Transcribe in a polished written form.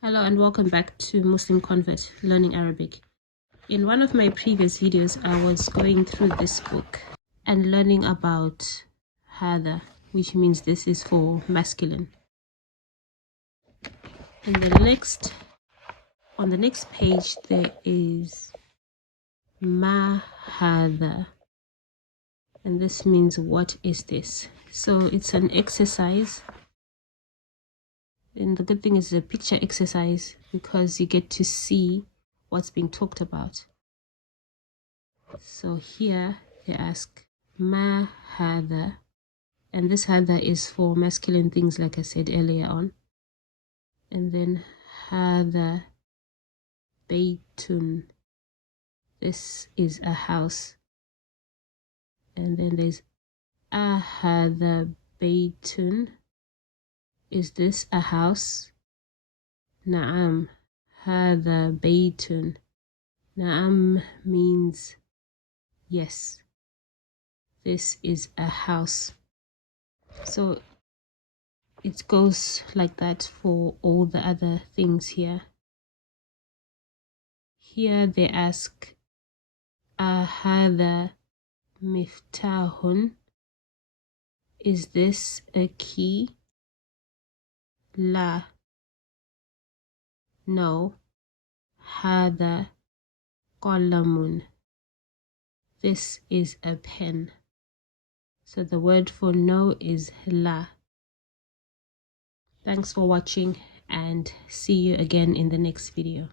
Hello and welcome back to Muslim Convert Learning Arabic. In one of my previous videos, I was going through this book and learning about hada, which means this is for masculine. And on the next page, there is ma hada, and this means what is this? So it's an exercise. And the good thing is a picture exercise because you get to see what's being talked about. So here they ask ma hada, and this hada is for masculine things like I said earlier on. And then hada baytun, this is a house. And then there's ahada baytun, is this a house? Na'am, hada baytun. Na'am means yes, this is a house. So it goes like that for all the other things here. Here they ask ahada miftahun, is this a key? La, no. Hada qalamun, this is a pen. So the word for no is la. Thanks for watching and see you again in the next video.